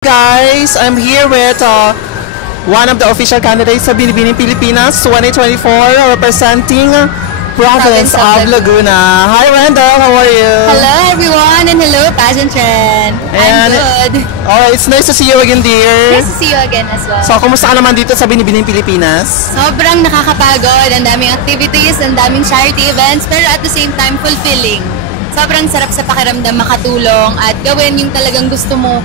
Guys, I'm here with one of the official candidates sa Binibining Pilipinas 2024 representing province of Laguna. Hi Randall, how are you? Hello everyone and hello pageant trend. I'm good. Alright, it's nice to see you again, dear. Nice to see you again as well. So, kumusta ka naman dito sa Binibining Pilipinas? Sobrang nakakapagod, ang daming activities, ang daming charity events, pero at the same time fulfilling. Sobrang sarap sa pakiramdam makatulong at gawin yung talagang gusto mong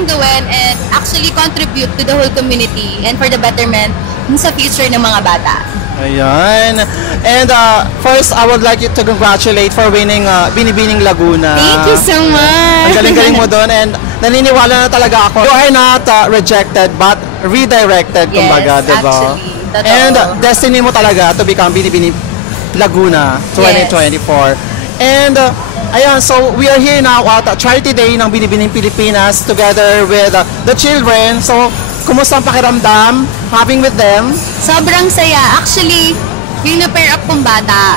gawin and actually contribute to the whole community and for the betterment sa future ng mga bata. Ayan. And first, I would like you to congratulate for winning Binibining Laguna. Thank you so much! Ang galing-galing mo doon and naniniwala na talaga ako. You are not rejected but redirected, kumbaga, diba? Actually. Totoo. And destiny mo talaga to become Binibining Laguna 2024. Yes. And ayan, so we are here now at Charity Day ng Binibining Pilipinas together with the children. So, kumusta ang pakiramdam having with them? Sobrang saya. Actually, yung na-pair up kong bata,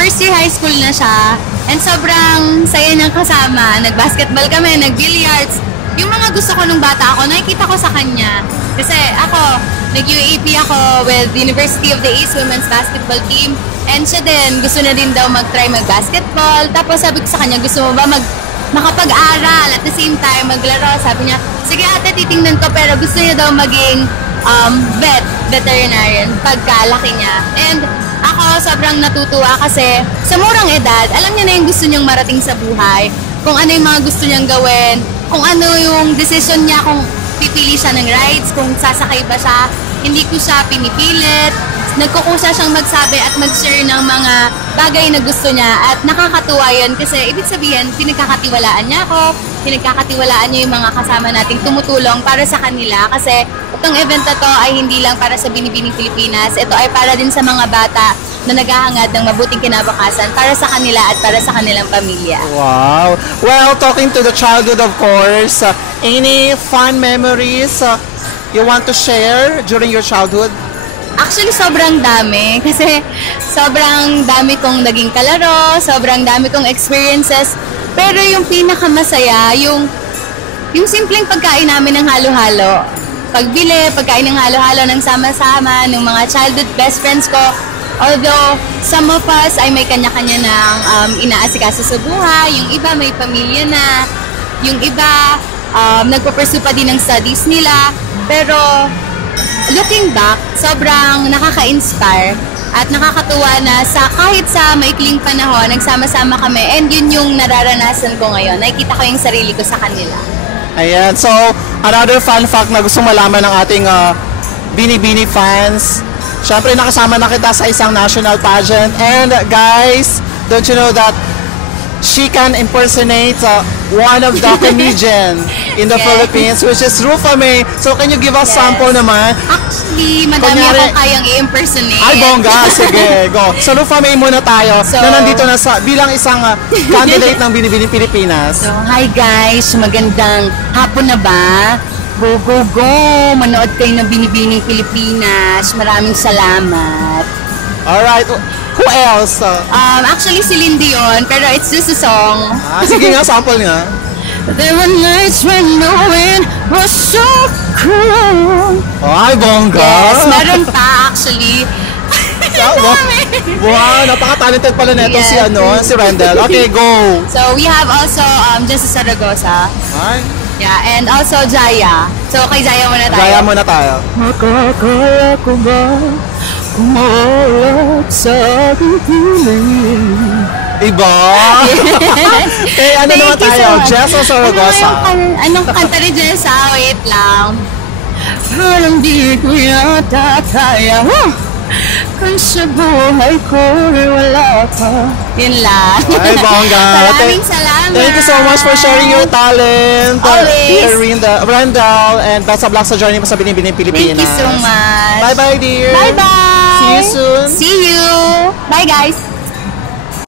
first year high school na siya, and sobrang saya niyang kasama. Nag-basketball kami, nag-billiards. Yung mga gusto ko nung bata ako, nakikita ko sa kanya. Kasi ako, nag-UAP ako with University of the East Women's Basketball Team. And siya din, gusto na din daw mag-try mag-basketball. Tapos sabi ko sa kanya, gusto mo ba makapag-aral at the same time maglaro? Sabi niya, sige ate, titingnan ko, pero gusto niya daw maging veterinarian pagkalaki niya. And ako sobrang natutuwa kasi sa murang edad, alam niya na yung gusto niyang marating sa buhay. Kung ano yung mga gusto niyang gawin, kung ano yung decision niya, kung pipili siya ng rides, kung sasakay ba siya. Hindi ko siya pinipilit. Nagkukusa siyang magsabi at mag-share ng mga bagay na gusto niya at nakakatuwa yun kasi ibig sabihin, pinagkakatiwalaan niya ako, pinagkakatiwalaan niya yung mga kasama nating tumutulong para sa kanila kasi itong event na to ay hindi lang para sa Binibining Pilipinas, ito ay para din sa mga bata na naghahangad ng mabuting kinabukasan para sa kanila at para sa kanilang pamilya. Wow! Well, talking to the childhood of course, any fun memories you want to share during your childhood? Actually, sobrang dami. Kasi sobrang dami kong naging kalaro, sobrang dami kong experiences. Pero yung pinakamasaya, yung simpleng pagkain namin ng halo-halo. Pagbili, pagkain ng halo-halo ng sama-sama, ng mga childhood best friends ko. Although, some of us ay may kanya-kanya ng inaasikaso sa buhay. Yung iba may pamilya na. Yung iba, nagpo-pursue pa din ng studies nila. Pero, looking back, sobrang nakaka-inspire at nakakatuwa na kahit sa maikling panahon, nagsama-sama kami and yun yung nararanasan ko ngayon. Nakikita ko yung sarili ko sa kanila. Ayan. So, another fun fact na gusto malaman ng ating Binibini fans. Siyempre, nakasama na kita sa isang national pageant. And guys, don't you know that she can impersonate one of the comedian in the Philippines, which is Rufa May. So, can you give us sample naman? Actually, madami akong kayang i-impersonate. Ay, bongga. Sige, go. So, Rufa May muna tayo na nandito na bilang isang candidate ng Binibining Pilipinas. So, hi guys. Magandang hapon na ba? Go, go, go! Manood kayo ng Binibining Pilipinas. Maraming salamat. Alright. Who else? Actually, si Lindy yun, pero it's just a song. Sige nga, sample nga. There were nights when the wind was so cool. Ay, bongga! Yes, meron pa actually. Wow, napaka-talented pala neto si Randall. Okay, go! So, we have also Justice Zaragoza. Ay. Yeah, and also Jaya. So, kay Jaya muna tayo. Jaya muna tayo. Makakaya ko ba kumalat sa aking piling? Iba! Eh, ano naman tayo? Jess o Zaragoza? Anong kanta ni Jess? Wait lang. Parang di ko yata kaya. Kung sa buhay ko wala ka. Yun lang. Ay, bongga. Maraming salamat. Thank you so much for sharing your talent. Always. Randall, and best of luck sa journey mo sa Binibining Pilipinas. Thank you so much. Bye-bye, dear. Bye-bye. See you soon. See you. Bye, guys.